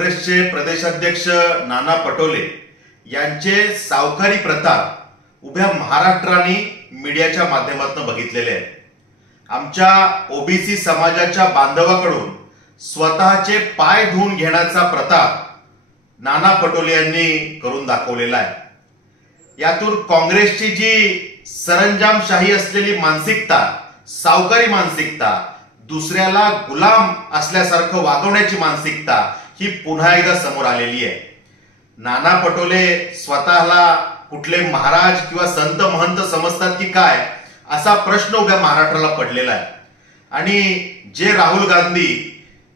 काँग्रेसचे प्रदेशाध्यक्ष नाना पटोले यांचे सावकारी प्रताप उभ्या महाराष्ट्राने मीडियाच्या माध्यमातून बघितलेले आहेत। आमच्या ओबीसी समाजाच्या बांधवाकडून स्वतःचे पाय धुवून घेण्याचा प्रताप नाना पटोले यांनी करून दाखवलेला आहे। यातून काँग्रेसची जी सरंजामशाही असलेली मानसिकता, सावकारी मानसिकता, दुसऱ्याला गुलाम असल्यासारखं वागवण्याची मानसिकता ही पुन्हा एकदा समोर आलेली आहे। नाना पटोले स्वतःला कुठले महाराज किंवा संत महंत समजतात की काय असा प्रश्न उभ्या महाराष्ट्राला पडलेला आहे। आणि जे राहुल गांधी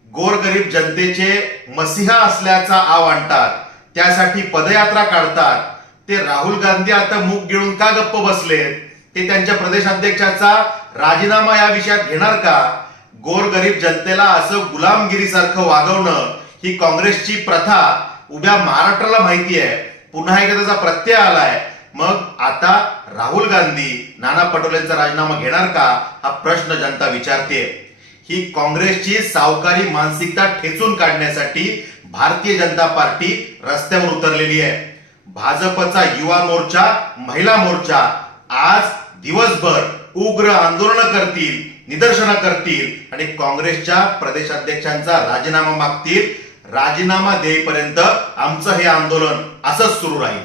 गोरगरीब जनतेचे मसीहा असल्याचा आव आणतात, त्यासाठी पदयात्रा काढतात, ते राहुल गांधी आता मूग गिळून का गप्प बसलेत? ते त्यांच्या प्रदेशाध्यक्षाचा राजीनामा या विषयात घेणार का? गोरगरीब जनतेला असं गुलामगिरीसारखं वागवणं ही काँग्रेसची प्रथा उभ्या महाराष्ट्राला माहिती आहे। पुन्हा एकदा त्याचा प्रत्यय आलाय। मग आता राहुल गांधी नाना पटोलेंचा राजीनामा घेणार का हा प्रश्न जनता विचारते। ही काँग्रेसची सावकारी मानसिकता ठेचून काढण्यासाठी भारतीय जनता पार्टी रस्त्यावर उतरलेली आहे। भाजपचा युवा मोर्चा, महिला मोर्चा आज दिवसभर उग्र आंदोलन करतील, निदर्शनं करतील आणि काँग्रेसच्या प्रदेशाध्यक्षांचा राजीनामा मागतील। राजीनामा देईपर्यंत आमचं हे आंदोलन असंच सुरू राहील।